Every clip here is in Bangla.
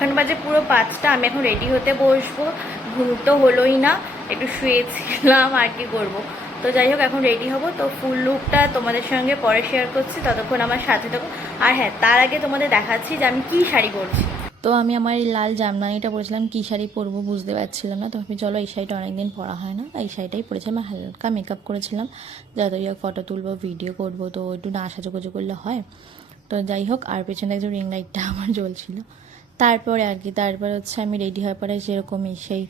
এখন বাজে পুরো 5টা। আমি এখন রেডি হতে বসবো। ঘুম তো হলোই না, একটু শুয়েছিলাম, আর কি করবো। তো যাই হোক এখন রেডি হব। তো ফুল লুকটা তোমাদের সঙ্গে পরে শেয়ার করছি, ততক্ষণ আমার সাথে থাকো। আর হ্যাঁ, তার আগে তোমাদের দেখাচ্ছি যে আমি কি শাড়ি পরছি। তো আমি আমার এই লাল জামদানিটা পরেছিলাম, কী শাড়ি পরবো বুঝতে পারছিলাম না। তো আমি চলো, এই শাড়িটা অনেকদিন পরা হয় না, এই শাড়িটাই পরেছিলাম। আমি হালকা মেকআপ করেছিলাম, যাতে ফটো তুলবো, ভিডিও করবো, তো একটু না সাজুগুজু করলে হয়। তো যাই হোক, আর পেছনে একজন রিং লাইটটা আমার জ্বলছিল। তারপরে আর কি, তারপর হচ্ছে আমি রেডি হওয়ার পরে সেরকমই সেই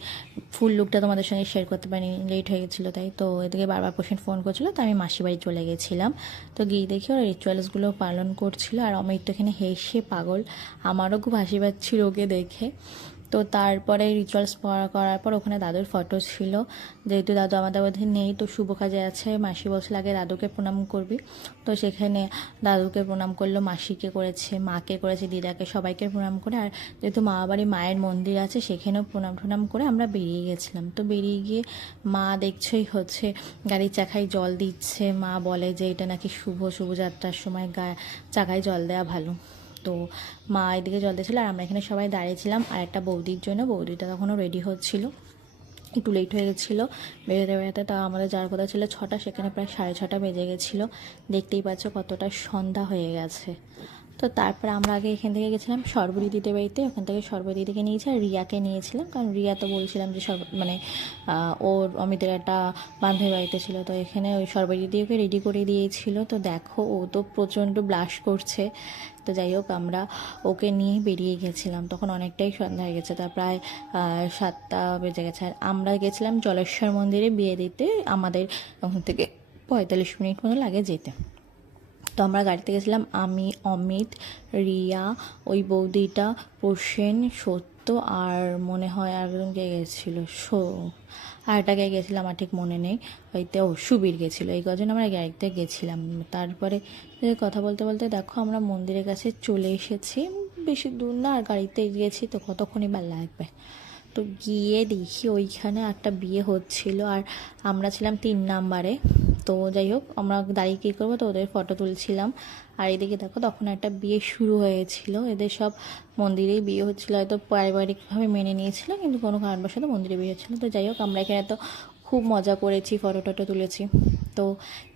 ফুল লুকটা তোমাদের সঙ্গে শেয়ার করতে পারিনি, লেট হয়ে গেছিলো তাই। তো এদিকে বারবার পেশেন্ট ফোন করছিলো, তো আমি মাসি বাড়ি চলে গেছিলাম। তো গিয়ে দেখি ওরা রিচুয়ালসগুলো পালন করছিল, আর অমিত তো এখানে হেসে পাগল। আমারও খুব হাসি পাচ্ছিল ওকে দেখে। তো তারপরে রিচুয়ালস করার পর ওখানে দাদুর ফটো ছিল। যেহেতু দাদু আমাদের মধ্যে নেই, তো শুভ কাজে আছে, মাসি বলছিল আগে দাদুকে প্রণাম করবি। তো সেখানে দাদুকে প্রণাম করলো, মাসিকে করেছে, মাকে করেছে, দিদাকে, সবাইকে প্রণাম করে। আর যেহেতু মা বাড়ি মায়ের মন্দির আছে, সেখানেও প্রণাম টনাম করে আমরা বেরিয়ে গেছিলাম। তো বেরিয়ে গিয়ে মা দেখছই হচ্ছে গাড়ির চাকায় জল দিচ্ছে। মা বলে যে এটা নাকি শুভযাত্রার সময় চাকায় জল দেওয়া ভালো। তো মা এদিকে জল দিয়েছিল, আর আমরা এখানে সবাই দাঁড়িয়েছিলাম আর একটা বৌদির জন্য। বৌদিটা তখনও রেডি হচ্ছিল, একটু লেট হয়ে গেছিলো বেরোতে বেরোতে। তা আমাদের যাওয়ার কথা ছিল 6টা, সেখানে প্রায় 6:30 বেজে গেছিলো। দেখতেই পাচ্ছ কতটা সন্ধ্যা হয়ে গেছে। তো তারপরে আমরা আগে এখান থেকে গেছিলাম সর্বরী দিদির বাড়িতে, ওখান থেকে সর্বরী দিদিকে নিয়েছি আর রিয়াকে নিয়েছিলাম, কারণ রিয়া তো বলছিলাম যে মানে ওর অমিতের একটা বান্ধবীর বাড়িতে ছিল। তো এখানে ওই সর্বরী দিদি ওকে রেডি করে দিয়েছিল। তো দেখো ও তো প্রচণ্ড ব্লাশ করছে। তো যাই হোক আমরা ওকে নিয়ে বেরিয়ে গেছিলাম, তখন অনেকটাই সন্ধ্যা হয়ে গেছে, তা প্রায় 7টা বেজে গেছে। আর আমরা গেছিলাম জলেশ্বর মন্দিরে বিয়ে দিতে, আমাদের ওখান থেকে 45 মিনিট মতো লাগে যেতে। তো আমরা গাড়িতে গেছিলাম, আমি, অমিত, রিয়া, ওই বৌদিটা, প্রসেন, সত্য, আর মনে হয় আরেকজন কে গেছিলো, আর একটা কে গেছিলো আমার ঠিক মনে নেই, ওইতে সুবীর গেছিলো। এই কজন আমরা গাড়িতে গেছিলাম। তারপরে কথা বলতে বলতে দেখো আমরা মন্দিরের কাছে চলে এসেছি। বেশি দূর না, আর গাড়িতে গিয়েছি তো কতক্ষণই বা লাগবে। তো গিয়ে দেখি ওইখানে একটা বিয়ে হচ্ছিল, আর আমরা ছিলাম 3 নাম্বারে। তো যাই হোক আমরা দাঁড়িয়ে কী করবো, তো ওদের ফটো তুলছিলাম। আর এদিকে দেখো তখন একটা বিয়ে শুরু হয়েছিল, এদের সব মন্দিরেই বিয়ে হচ্ছিলো, হয়তো পারিবারিকভাবে মেনে নিয়েছিল, কিন্তু কোনো কারণবশত মন্দিরে বিয়ে হচ্ছিলো। তো যাই হোক আমরা এখানে তো খুব মজা করেছি, ফটো টটো তুলেছি। তো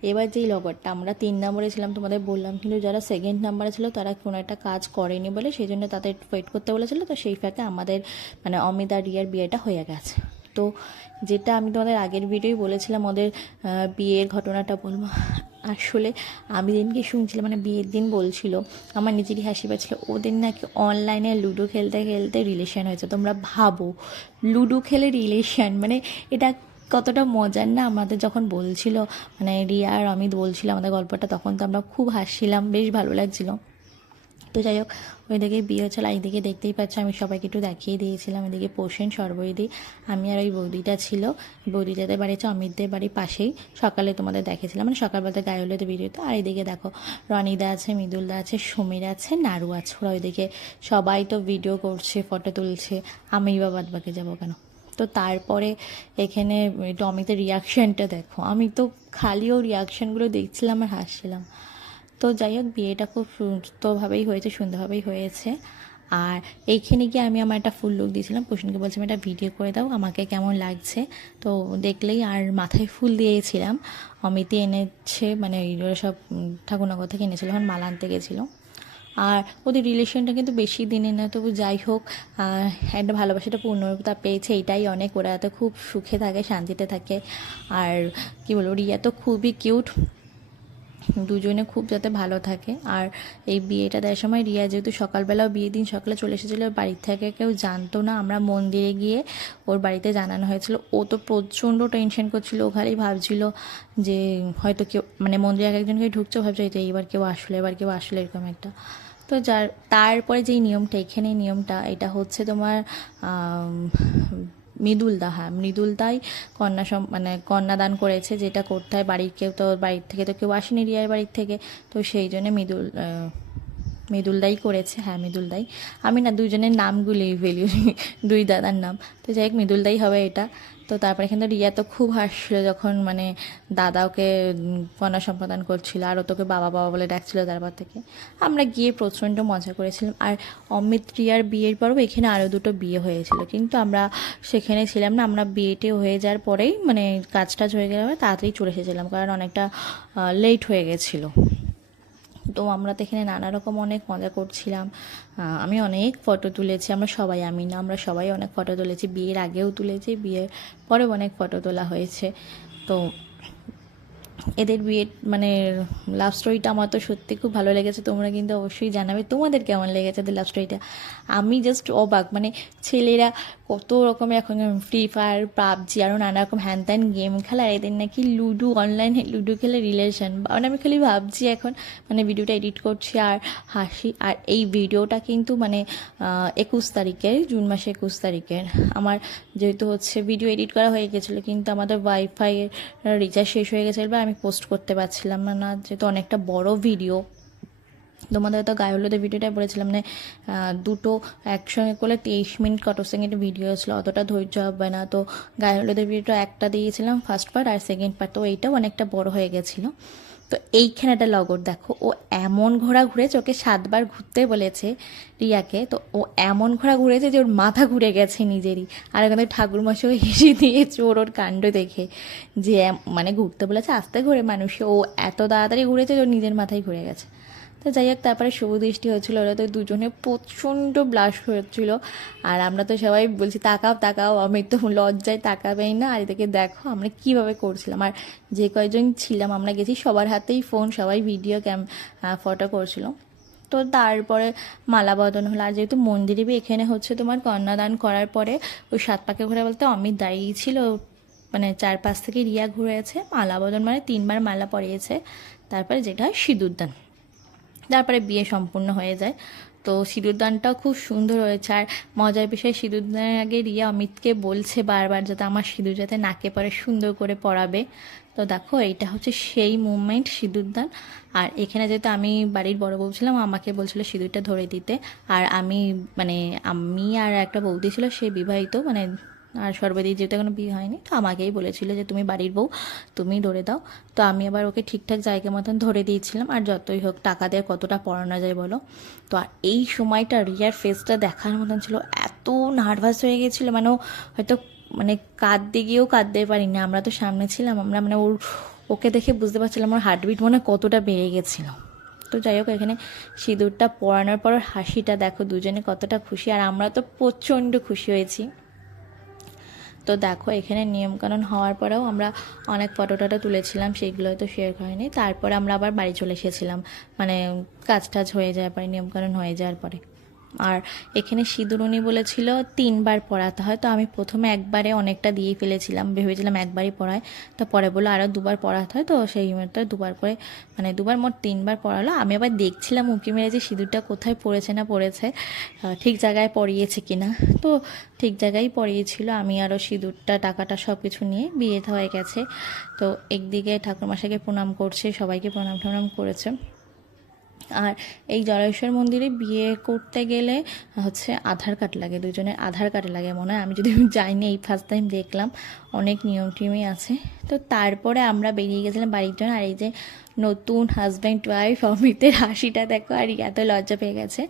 এবার যেই লগরটা, আমরা 3 নম্বরে ছিলাম তোমাদের বললাম, কিন্তু যারা 2nd নাম্বারে ছিল তারা কোনো একটা কাজ করেনি বলে সেই জন্য তাদের ওয়েট করতে বলেছিলো। তো সেই ফাঁকে আমাদের মানে অমিত আর রিয়ার বিয়েটা হয়ে গেছে। তো যেটা আমি তোমাদের আগের ভিডিওই বলেছিলাম ওদের বিয়ের ঘটনাটা বলবো। আসলে আমি দিনকে শুনছিলাম, মানে বিয়ের দিন বলছিল, আমার নিজেরই হাসি পাচ্ছিল, ওদের নাকি অনলাইনে লুডো খেলতে খেলতে রিলেশন হয়েছে। তোমরা ভাবো, লুডো খেলে রিলেশন, মানে এটা কতটা মজার না। আমাদের যখন বলছিল, মানে রিয়া আর অমিত বলছিল আমাদের গল্পটা, তখন তো আমরা খুব হাসছিলাম, বেশ ভালো লাগছিলো। তো যাই হোক ওইদিকে বিয়ে হচ্ছিল, এইদিকে দেখতেই পাচ্ছ আমি সবাইকে একটু দেখিয়ে দিয়েছিলাম। এদিকে পোষেন, সর্বইদি, আমি আর ওই বৌদিটা ছিল। বৌদিটাদের বাড়ি হচ্ছে অমিতদের বাড়ির পাশেই, সকালে তোমাদের দেখেছিলাম, মানে সকালবেলাতে গায়ে হলুদে ভিডিওতে। আর এইদিকে দেখো রনিদা আছে, মৃদুলদা আছে, সমীর আছে, নাড়ু আছে, ওরা ওইদিকে সবাই তো ভিডিও করছে, ফটো তুলছে, আমি বা বাদ বাকি যাবো কেন। তো তারপরে এখানে অমিতের রিয়াকশানটা দেখো, আমি তো খালি ওর রিয়াকশানগুলো দেখছিলাম আর হাসছিলাম। তো যাই হোক বিয়েটা খুব সুস্থভাবেই হয়েছে, সুন্দরভাবেই হয়েছে। আর এইখানে গিয়ে আমি আমার একটা ফুল লুক দিয়েছিলাম, প্রশ্নকে বলছিলাম এটা ভিডিও করে দাও, আমাকে কেমন লাগছে। তো দেখলেই, আর মাথায় ফুল দিয়েছিলাম, অমিতি এনেছে, মানে ওইগুলো সব ঠাকুরনগর থেকে এনেছিল, এখন মালা আনতে গেছিলো। আর ওদের রিলেশনটা কিন্তু বেশি দিনের না, তবু যাই হোক একটা ভালোবাসাটা পূর্ণতা পেয়েছে, এটাই অনেক। ওরা তো খুব সুখে থাকে, শান্তিতে থাকে। আর কি বলবো, রিয়া তো খুবই কিউট, দুজনে খুব যাতে ভালো থাকে। আর এই বিয়েটা দেওয়ার সময় রিয়া যেহেতু সকালবেলাও বিয়ে দিন সকালে চলে এসেছিলো, বাড়ির থেকে কেউ জানতো না, আমরা মন্দিরে গিয়ে ওর বাড়িতে জানানো হয়েছিল। ও তো প্রচণ্ড টেনশন করছিল, ও খালি ভাবছিল যে হয়তো কেউ, মানে মন্দিরে এক একজনকে ঢুকছে, ভাবছে যে এবার কেউ আসলে, এবার কেউ আসলে, এরকম একটা। তো তারপরে যেই নিয়মটা, এখানে নিয়মটা এটা হচ্ছে তোমার মৃদুলদা, হ্যাঁ মৃদুলদাই মানে কন্যাদান করেছে, যেটা করতে হয়। বাড়ির কেউ তো, বাড়ির থেকে তো কেউ আসেনি রিয়ার বাড়ির থেকে, তো সেই জন্য মৃদুলদাই করেছে, হ্যাঁ মৃদুলদাই। আমি না দুজনের নামগুলোই ফেলি, দুই দাদার নাম। তো যাই হোক মৃদুলদাই হবে এটা। তো তারপরে কিন্তু রিয়া তো খুব হাসছিল যখন মানে দাদা ওকে কন্যা সম্প্রদান করছিল, আর ও তোকে বাবা বাবা বলে ডাকছিল তারপর থেকে। আমরা গিয়ে প্রচণ্ড মজা করেছিলাম। আর অমিত রিয়ার বিয়ের পরও এখানে আরও দুটো বিয়ে হয়েছিল, কিন্তু আমরা সেখানে ছিলাম না। আমরা বিয়েটে হয়ে যাওয়ার পরেই মানে কাজ টাজ হয়ে গেলে তাড়াতাড়ি চলে এসেছিলাম, কারণ অনেকটা লেট হয়ে গেছিলো। তো আমরা তো এখানে নানা রকম অনেক মজা করছিলাম। আমি অনেক ফটো তুলেছি, আমরা সবাই, আমি না আমরা সবাই অনেক ফটো তুলেছি, বিয়ের আগেও তুলেছি, বিয়ের পরেও অনেক ফটো তোলা হয়েছে। তো এদের বিয়ের মানে লাভ স্টোরিটা আমার তো সত্যি খুব ভালো লেগেছে। তোমরা কিন্তু অবশ্যই জানাবে তোমাদের কেমন লেগেছে এদের লাভ স্টোরিটা। আমি জাস্ট অবাক, মানে ছেলেরা কত রকমের এখন ফ্রি ফায়ার, পাবজি আরও নানা রকম হ্যান ত্যান গেম খেলা, আর এদের নাকি লুডো, অনলাইনে লুডো খেলে রিলেশন। মানে আমি খালি ভাবছি এখন, মানে ভিডিওটা এডিট করছি আর হাসি। আর এই ভিডিওটা কিন্তু মানে 21 তারিখের, জুন মাসে 21 তারিখের। আমার যেহেতু হচ্ছে ভিডিও এডিট করা হয়ে গেছিলো, কিন্তু আমাদের ওয়াইফাইয়ের রিচার্জ শেষ হয়ে গেছিলো বা আমি পোস্ট করতে পারছিলাম না, যেহেতু অনেকটা বড় ভিডিও। তোমাদের তো গায়ে হলুদের ভিডিওটাই বলেছিলাম, মানে দুটো একসঙ্গে করলে 23 মিনিট কত সেকেন্ডের ভিডিও ছিল, অতটা ধৈর্য হবে না। তো গায়ে হলুদের ভিডিওটা একটা দিয়েছিলাম ফার্স্ট পার্ট, আর সেকেন্ড পার্ট, তো এইটাও অনেকটা বড় হয়ে গেছিলো। তো এইখানে একটা লগর দেখো, ও এমন ঘোড়া ঘুরেছে, ওকে 7 বার ঘুরতে বলেছে রিয়াকে, তো ও এমন ঘোড়া ঘুরেছে যে ওর মাথা ঘুরে গেছে নিজেরই। আর এখানে ঠাকুরমশাই হেসে দিয়েছে ওর কাণ্ড দেখে, যে মানে ঘুরতে বলেছে আস্তে ঘুরে মানুষে, ও এত তাড়াতাড়ি ঘুরেছে যে ওর নিজের মাথায় ঘুরে গেছে। তো যাই হোক, তারপরে শুভ দৃষ্টি হচ্ছিলো, ওরা তো দুজনে প্রচণ্ড ব্লাশ হচ্ছিল। আর আমরা তো সবাই বলছি তাকাও তাকাও, আমি তো লজ্জায় তাকাবেই না। আর এদিকে দেখো আমরা কীভাবে করছিলাম, আর যে কয়জন ছিলাম আমরা গেছি সবার হাতেই ফোন, সবাই ভিডিও ফটো করছিল। তো তারপরে মালা বদন হলো। আর যেহেতু মন্দিরে এখানে হচ্ছে তোমার কন্যাদান করার পরে ওই 7 পাকে ঘোরা বলতে অমিত দাঁড়িয়ে ছিল, মানে 4 পাশ থেকে রিয়া ঘুরেছে, মালা বদন মানে 3 বার মালা পরিয়েছে, তারপরে যেটা হয় সিঁদুরদান, তারপরে বিয়ে সম্পূর্ণ হয়ে যায়। তো সিঁদুরদানটাও খুব সুন্দর হয়েছে। আর মজার বিষয়, সিঁদুরদানের আগে রিয়া অমিতকে বলছে বারবার যাতে আমার সিঁদুর যাতে নাকে পরে সুন্দর করে পরাবে। তো দেখো এইটা হচ্ছে সেই মুভমেন্ট সিঁদুরদান। আর এখানে যেহেতু আমি বাড়ির বড় বউ ছিলাম, আমাকে বলছিল সিঁদুরটা ধরে দিতে। আর আমি মানে আমি আর একটা বৌদি ছিল, সে বিবাহিত, মানে আর সর্বদিক যেহেতু কোনো বিয়ে হয়নি, তো আমাকেই বলেছিল যে তুমি বাড়ির বউ, তুমি ধরে দাও। তো আমি আবার ওকে ঠিকঠাক জায়গা মতন ধরে দিয়েছিলাম। আর যতই হোক টাকা দিয়ে কতটা পড়ানো যায় বলো। তো আর এই সময়টা রিয়ার ফেসটা দেখার মতন ছিল, এত নার্ভাস হয়ে গেছিলো, মানে ও হয়তো মানে কাঁদতে গিয়েও কাঁদতে পারিনি, আমরা তো সামনে ছিলাম, আমরা মানে ওকে দেখে বুঝতে পারছিলাম আমার হার্টবিট মনে কতটা বেড়ে গেছিলো। তো যাই হোক, এখানে সিঁদুরটা পরানোর পর হাসিটা দেখো দুজনে কতটা খুশি, আর আমরা তো প্রচণ্ড খুশি হয়েছি। তো দেখো এখানে নিয়মকানুন হওয়ার পরেও আমরা অনেক ফটো টটো তুলেছিলাম, সেইগুলো হয়তো শেয়ার করিনি। তারপরে আমরা আবার বাড়ি চলে এসেছিলাম, মানে কাজ টাজ হয়ে যাওয়ার পরে, নিয়মকানুন হয়ে যাওয়ার পরে। আর এখানে সিঁদুর উনি বলেছিল 3 বার পরাতে হয়, তো আমি প্রথমে একবারে অনেকটা দিয়ে ফেলেছিলাম, ভেবেছিলাম একবারই পরায়, তো পরে বললো আরও 2বার পরাতে হয়, তো সেই মতো 2বার করে মানে 2বার মোট 3বার পরালো। আমি আবার দেখছিলাম উঁকি মেরে যে সিঁদুরটা কোথায় পড়েছে না পড়েছে, ঠিক জায়গায় পরিয়েছে কিনা। তো ঠিক জায়গায় পরিয়েছিল। আমি আরও সিঁদুরটা টাকাটা সব কিছু নিয়ে বিয়ে হয়ে গেছে। তো একদিকে ঠাকুরমশাইকে প্রণাম করছে, সবাইকে প্রণাম টনাম করেছে। আর এই জলেশ্বর মন্দিরে বিয়ে করতে গেলে হচ্ছে আধার কার্ড লাগে, দুজনের আধার কার্ড লাগে মনে হয়, আমি যদি যাইনি, এই ফার্স্ট টাইম দেখলাম, অনেক নিয়ম টিমই আছে। তো তারপরে আমরা বেরিয়ে গেছিলাম বাড়ির জন্য। আর এই যে নতুন হাজব্যান্ড ওয়াইফ অমিতের হাসিটা দেখো, আর এত লজ্জা পেয়ে গেছে।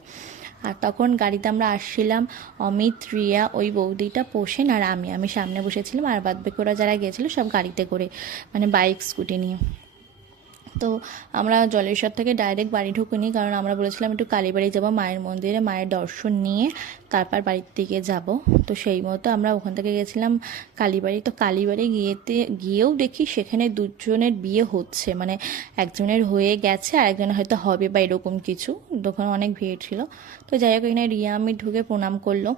আর তখন গাড়িতে আমরা আসছিলাম, অমিত, রিয়া, ওই বৌদিটা, পোষেন আর আমি সামনে বসেছিলাম, আর বাদ বাকি ওরা যারা গিয়েছিলো সব গাড়িতে করে, মানে বাইক স্কুটি নিয়ে। তো আমরা জলেশ্বর থেকে ডাইরেক্ট বাড়ি ঢুকিনি, কারণ আমরা বলেছিলাম একটু কালীবাড়ি যাব, মায়ের মন্দিরে মায়ের দর্শন নিয়ে তারপর বাড়ির দিকে যাব। তো সেই মতো আমরা ওখান থেকে গেছিলাম কালীবাড়ি। তো কালীবাড়ি গিয়েও দেখি সেখানে দুজনের বিয়ে হচ্ছে, মানে একজনের হয়ে গেছে আর একজনের হয়তো হবে বা এরকম কিছু, দোকানে অনেক ভিড় ছিল। তো যাই হোক, এখানে রিয়া আমি ঢুকে প্রণাম করলো,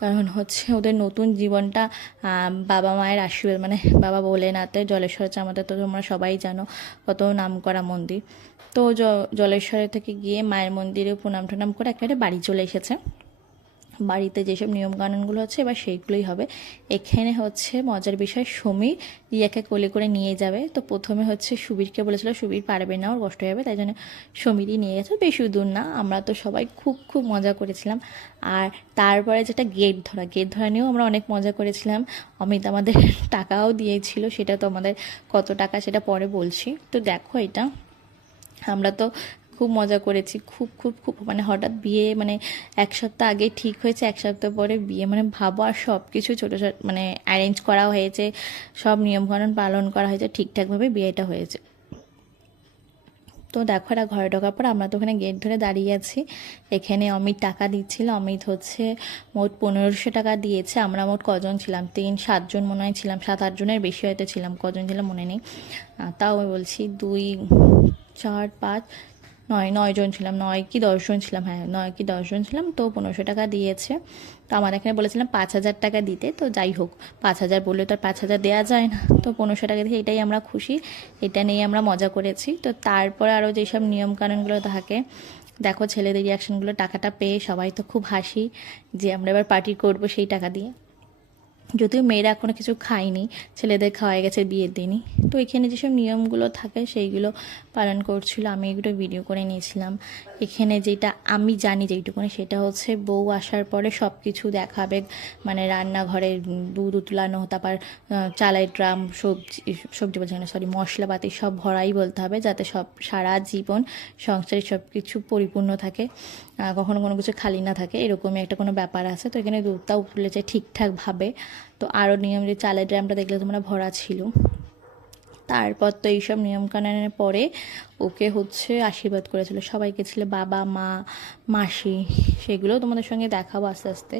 কারণ হচ্ছে ওদের নতুন জীবনটা বাবা মায়ের আশীর্বাদ, মানে বাবা ভোলেনাথে জলেশ্বর হচ্ছে আমাদের, তো তোমরা সবাই জানো কত নাম করা মন্দির। তো জলেশ্বরে থেকে গিয়ে মায়ের মন্দিরে প্রণাম টনাম করে একেবারে বাড়ি চলে এসেছে। বাড়িতে যেসব নিয়মকানুনগুলো হচ্ছে এবার সেইগুলোই হবে। এখানে হচ্ছে মজার বিষয়, সমীর রিয়াকে কোলে করে নিয়ে যাবে। তো প্রথমে হচ্ছে সুবীরকে বলেছিল সুবীর পারবে না, ওর কষ্ট হবে, তাই জন্য সমীরই নিয়ে গেছে। বেশি দূর না, আমরা তো সবাই খুব খুব মজা করেছিলাম। আর তারপরে যেটা গেট ধরা নিয়েও আমরা অনেক মজা করেছিলাম। অমিত আমাদের টাকাও দিয়েছিল, সেটা তো আমাদের কত টাকা সেটা পরে বলছি। তো দেখো এটা আমরা তো খুব মজা করেছি, খুব খুব খুব মানে হঠাৎ বিয়ে, মানে 1 সপ্তাহ আগে ঠিক হয়েছে, 1 সপ্তাহ পরে বিয়ে, মানে ভাবো। আর সব কিছু ছোটো ছোটো মানে অ্যারেঞ্জ করা হয়েছে, সব নিয়মকানুন পালন করা হয়েছে, ঠিকঠাকভাবে বিয়েটা হয়েছে। তো দেখো এটা ঘরে ঢোকার পর আমরা তো ওখানে গেট ধরে দাঁড়িয়ে আছি। এখানে অমিত টাকা দিচ্ছিল, অমিত হচ্ছে মোট 1500 টাকা দিয়েছে। আমরা মোট কজন ছিলাম, 3-7 জন মনে হয় ছিলাম, 7-8 জনের বেশি হয়তো ছিলাম, কজন ছিলাম মনে নেই। তাও আমি বলছি 2, 4, 5, 9 জন ছিলাম, 9 কি 10 জন ছিলাম, হ্যাঁ 9 কি 10 জন ছিলাম। তো 1500 টাকা দিয়েছে। তো আমাদের এখানে বলেছিলাম 5000 টাকা দিতে, তো যাই হোক 5000 বললে তো আর 5000 দেওয়া যায় না, তো 1500 টাকা দিয়ে এটাই আমরা খুশি, এটা নিয়ে আমরা মজা করেছি। তো তারপরে আরও যেসব নিয়মকানুনগুলো থাকে, দেখো ছেলেদের রিয়াকশানগুলো, টাকাটা পেয়ে সবাই তো খুব হাসি যে আমরা এবার পার্টি করবো সেই টাকা দিয়ে। যদিও মেয়েরা এখনও কিছু খায়নি, ছেলেদের খাওয়াই গেছে বিয়ের দিনই। তো এখানে যেসব নিয়মগুলো থাকে সেইগুলো পালন করছিল, আমি এগুলো ভিডিও করে নিয়েছিলাম। এখানে যেটা আমি জানি যেইটুকুনি, সেটা হচ্ছে বউ আসার পরে সব কিছু দেখাবে, মানে রান্নাঘরে দুধ উতলানো, তারপর চালের ড্রাম, সবজি বলছি না সরি, মশলাপাতি সব ভরাই বলতে হবে, যাতে সব সারা জীবন সংসারে সব কিছু পরিপূর্ণ থাকে, কখনো কোনো কিছু খালি না থাকে, এরকমই একটা কোনো ব্যাপার আছে। তো এখানে দুধটাও উতলেছে ঠিকঠাকভাবে। তো আরও নিয়ম, যে চালের ড্রামটা দেখলে তোমরা ভরা ছিল। তারপর তো এইসব নিয়মকানুনের পরে ওকে হচ্ছে আশীর্বাদ করেছিল, সবাইকে ছিল, বাবা মা মাসি, সেগুলোও তোমাদের সঙ্গে দেখাবো আস্তে আস্তে।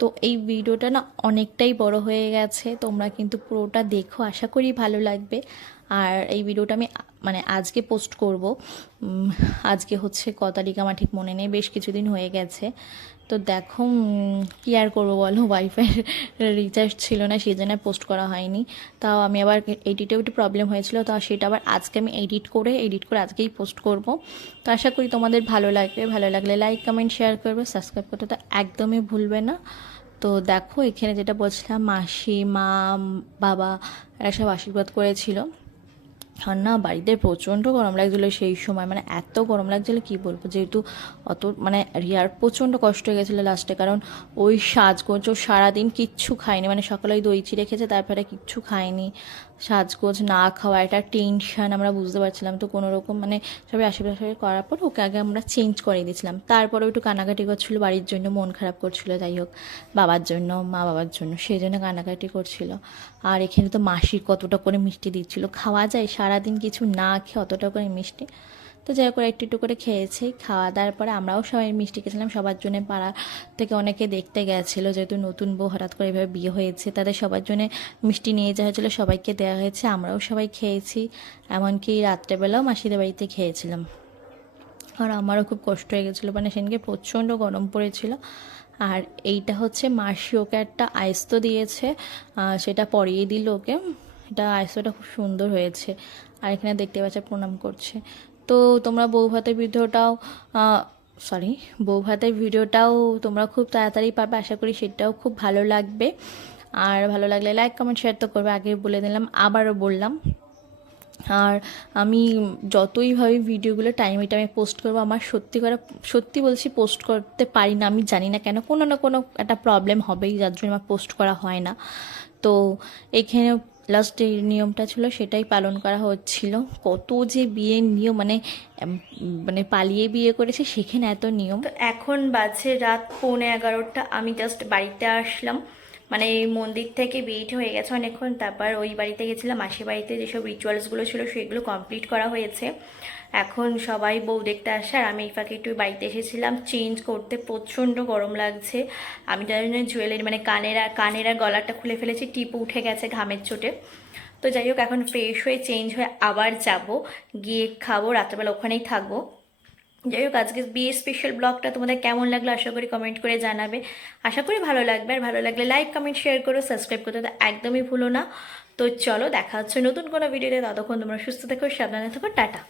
তো এই ভিডিওটা না অনেকটাই বড় হয়ে গেছে, তোমরা কিন্তু পুরোটা দেখো, আশা করি ভালো লাগবে। আর এই ভিডিওটা আমি মানে আজকে পোস্ট করব। আজকে হচ্ছে ক তারিখ আমার ঠিক মনে নেই, বেশ কিছুদিন হয়ে গেছে। তো দেখো কী আর করবো বলো, ওয়াইফাইয়ের রিচার্জ ছিল না, সেই জন্য পোস্ট করা হয়নি। তাও আমি আবার এডিটেও একটু প্রবলেম হয়েছিল, তো সেটা আবার আজকে আমি এডিট করে আজকেই পোস্ট করব। তো আশা করি তোমাদের ভালো লাগবে, ভালো লাগলে লাইক কমেন্ট শেয়ার করবে, সাবস্ক্রাইব করতে তো একদমই ভুলবে না। তো দেখো এখানে যেটা বলছিলাম, মাসি মা বাবা এরা সব আশীর্বাদ করেছিল। আর না বাড়িতে প্রচণ্ড গরম লাগছিলো সেই সময়, মানে এত গরম লাগছিলো কী বলবো, যেহেতু অত মানে রিয়ার প্রচণ্ড কষ্ট হয়ে গেছিলো লাস্টে, কারণ ওই সাজগোজ ও সারাদিন কিচ্ছু খায়নি, মানে সকালে ওই দই চিড়ে খেয়েছে, তারপরে কিচ্ছু খায়নি। সাজগোজ না খাওয়া একটা টেনশান আমরা বুঝতে পারছিলাম। তো কোনো রকম মানে সবাই আশেপাশে করার পর ওকে আগে আমরা চেঞ্জ করে দিয়েছিলাম, তারপরে একটু কানাকাটি করছিল বাড়ির জন্য, মন খারাপ করছিল, যাই হোক বাবার জন্য, মা বাবার জন্য, সেই জন্য কানাকাটি করছিল। আর এখানে তো মাসি কতটা করে মিষ্টি দিচ্ছিল, খাওয়া যায় সারাদিন কিছু না খেয়ে অতটা করে মিষ্টি। তো যাই করে একটু একটু করে খেয়েছি, খাওয়া দাওয়ার পরে আমরাও সবাই মিষ্টি খেয়েছিলাম, সবার জন্য পাড়া থেকে অনেকে দেখতে গেছিলো, যেহেতু নতুন বউ হঠাৎ করে এভাবে বিয়ে হয়েছে, তাদের সবার জন্য মিষ্টি নিয়ে যাওয়া হয়েছিলো, সবাইকে দেওয়া হয়েছে, আমরাও সবাই খেয়েছি, এমনকি রাত্রেবেলাও মাসিদের বাড়িতে খেয়েছিলাম। আর আমারও খুব কষ্ট হয়ে গেছিলো, মানে সেদিনকে প্রচণ্ড গরম পড়েছিল। আর এইটা হচ্ছে মাসি ওকে একটা আইস্তো দিয়েছে, সেটা পরিয়ে দিল ওকে, এটা আইস্টোটা খুব সুন্দর হয়েছে। আর এখানে দেখতে পাচ্ছে প্রণাম করছে। তো তোমরা বউ ভাতের ভিডিওটাও তোমরা খুব তাড়াতাড়ি পাবে, আশা করি সেটাও খুব ভালো লাগবে। আর ভালো লাগলে লাইক কমেন্ট শেয়ার তো করবে, আগে বলে দিলাম আবারও বললাম। আর আমি যতই ভাবি ভিডিওগুলো টাইমে টাইমে পোস্ট করবো, আমার সত্যি বলছি পোস্ট করতে পারি না, আমি জানি না কেন, কোনো না কোনো একটা প্রবলেম হবেই, যার জন্য আমার পোস্ট করা হয় না। তো এখানে লাস্ট যে নিয়মটা ছিল সেটাই পালন করা হচ্ছিল। কত যে বিয়ের নিয়ম, মানে পালিয়ে বিয়ে করেছে সেখানে এত নিয়ম। তো এখন বাজে রাত 11:15, আমি জাস্ট বাড়িতে আসলাম, মানে এই মন্দির থেকে বেরিয়ে হয়ে গেছে অনেকক্ষণ, তারপর ওই বাড়িতে গেছিলাম, মাসির বাড়িতে যেসব রিচুয়ালসগুলো ছিল সেগুলো কমপ্লিট করা হয়েছে। এখন সবাই বউ দেখতে আসে, আর আমি এই ফাঁকে একটু বাড়িতে এসেছিলাম চেঞ্জ করতে, প্রচণ্ড গরম লাগছে। আমি তার জন্য জুয়েলারি মানে কানের আর গলাটা খুলে ফেলেছি, টিপ উঠে গেছে ঘামের চোটে। তো যাই হোক এখন ফ্রেশ হয়ে চেঞ্জ হয়ে আবার যাব, গিয়ে খাবো, রাত্রেবেলা ওখানেই থাকবো। যাই হোক আজকে বিয়ে স্পেশাল ব্লগটা তোমাদের কেমন লাগলো আশা করি কমেন্ট করে জানাবে, আশা করি ভালো লাগবে। আর ভালো লাগলে লাইক কমেন্ট শেয়ার করো, সাবস্ক্রাইব করতে তো একদমই ভুলো না। তো চলো দেখা হচ্ছে নতুন কোনো ভিডিওতে, ততক্ষণ তোমরা সুস্থ থেকো, সাবধানে থেকো, টাটা।